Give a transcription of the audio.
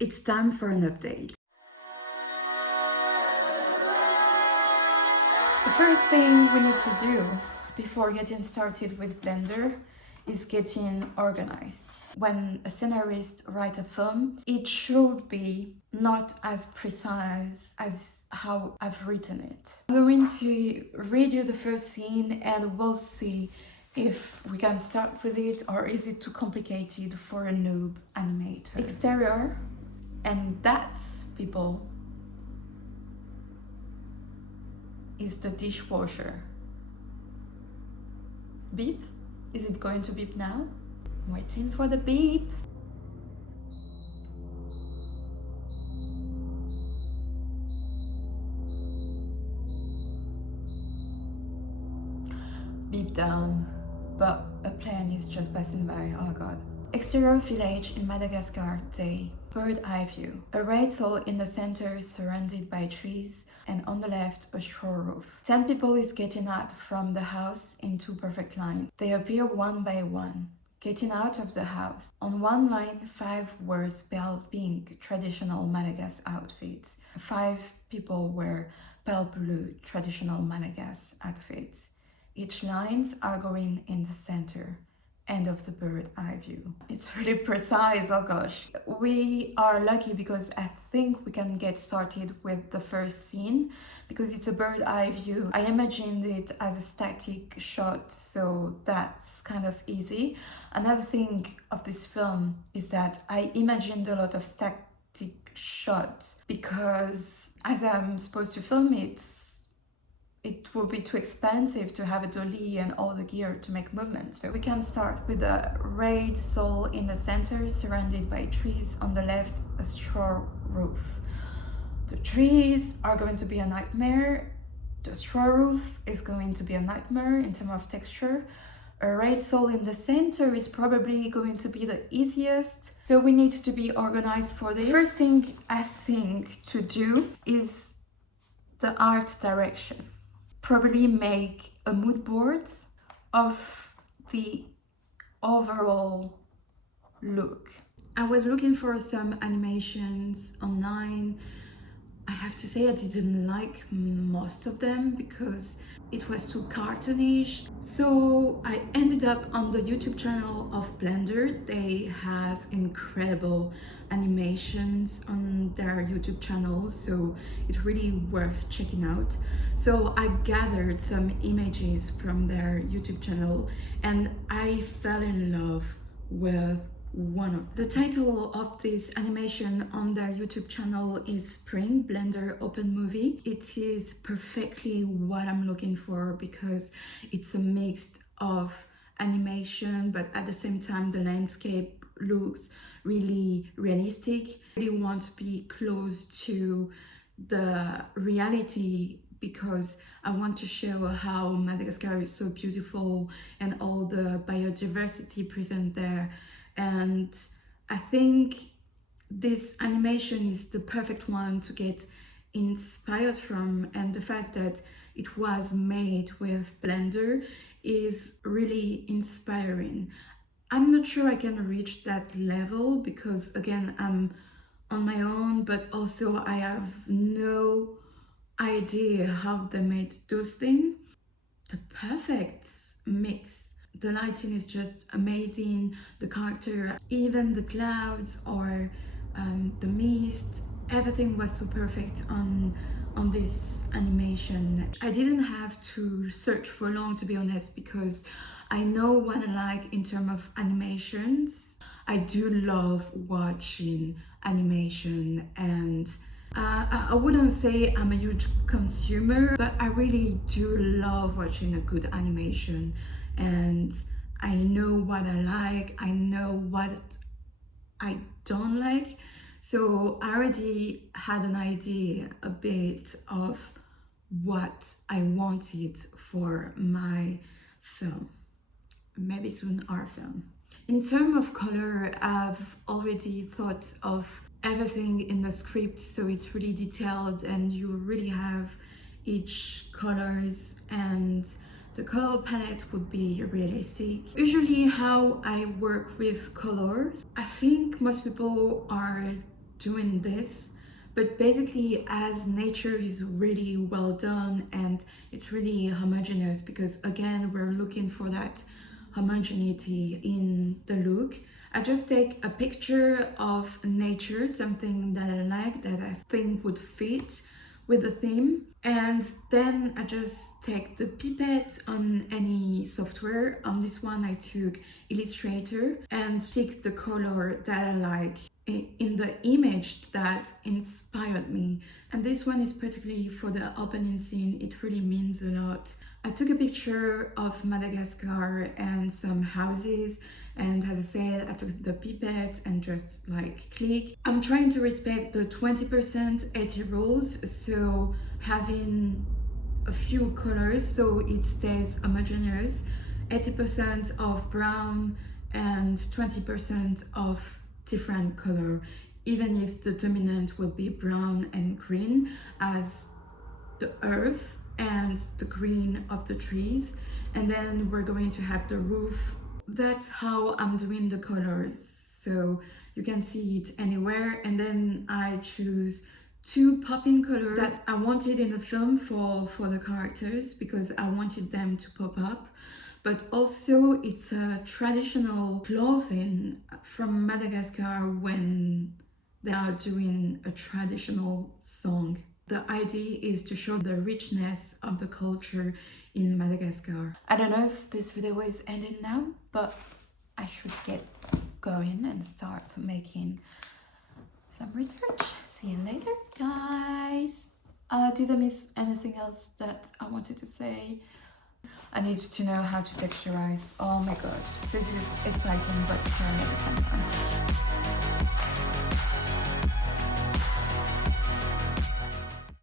It's time for an update. The first thing we need to do before getting started with Blender is getting organized. When a scenarist writes a film, it should be not as precise as how I've written it. I'm going to read you the first scene and we'll see if we can start with it or is it too complicated for a noob animator. Exterior, and that's, people, is the dishwasher. Beep? Is it going to beep now? Waiting for the beep. Beep down, but a plane is just passing by, oh god. Exterior village in Madagascar, day. Bird eye view. A red soul in the center surrounded by trees, and on the left a straw roof. 10 people is getting out from the house in 2 perfect lines. They appear one by one, getting out of the house. On one line, 5 were spelled pink, traditional Malagasy outfits. 5 people wear pale blue, traditional Malagasy outfits. Each lines are going in the center. End of the bird eye view. It's really precise, oh gosh. We are lucky because I think we can get started with the first scene because it's a bird eye view. I imagined it as a static shot, so that's kind of easy. Another thing of this film is that I imagined a lot of static shots because as I'm supposed to film it will be too expensive to have a dolly and all the gear to make movement. So we can start with a red soul in the center, surrounded by trees. On the left, a straw roof. The trees are going to be a nightmare. The straw roof is going to be a nightmare in terms of texture. A red soul in the center is probably going to be the easiest. So we need to be organized for this. First thing I think to do is the art direction. Probably make a mood board of the overall look. I was looking for some animations online. I have to say I didn't like most of them because it was too cartoonish. So I ended up on the YouTube channel of Blender. They have incredible animations on their YouTube channel, so it's really worth checking out. So I gathered some images from their YouTube channel and I fell in love with one of them. The title of this animation on their YouTube channel is Spring Blender Open Movie. It is perfectly what I'm looking for because it's a mix of animation, but at the same time the landscape looks really realistic. I really want to be close to the reality because I want to show how Madagascar is so beautiful and all the biodiversity present there. And I think this animation is the perfect one to get inspired from, and the fact that it was made with Blender is really inspiring. I'm not sure I can reach that level because again I'm on my own, but also I have no idea how they made those things. The perfect mix. The lighting is just amazing, the character, even the clouds or the mist, everything was so perfect on this animation. I didn't have to search for long, to be honest, because I know what I like in terms of animations. I do love watching animation, and I wouldn't say I'm a huge consumer, but I really do love watching a good animation. And I know what I like, I know what I don't like. So I already had an idea a bit of what I wanted for my film, maybe soon our film. In terms of color, I've already thought of everything in the script, so it's really detailed and you really have each colors, and the color palette would be realistic. Usually how I work with colors, I think most people are doing this, but basically as nature is really well done and it's really homogeneous, because again we're looking for that homogeneity in the look. I just take a picture of nature, something that I like, that I think would fit with the theme, and then I just take the pipette on any software. On this one I took Illustrator and pick the color that I like in the image that inspired me. And this one is particularly for the opening scene. It really means a lot. I took a picture of Madagascar and some houses, and as I said, I took the pipette and just like click. I'm trying to respect the 20% 80 rules, so having a few colors so it stays homogeneous, 80% of brown and 20% of different color, even if the dominant will be brown and green as the earth and the green of the trees. And then we're going to have the roof. That's how I'm doing the colors, so you can see it anywhere. And then I choose two popping colors that I wanted in the film for the characters, because I wanted them to pop up. But also it's a traditional clothing from Madagascar when they are doing a traditional song. The idea is to show the richness of the culture in Madagascar. I don't know if this video is ending now, but I should get going and start making some research. See you later, guys. Did I miss anything else that I wanted to say? I need to know how to texturize. Oh my god, this is exciting but scary at the same time.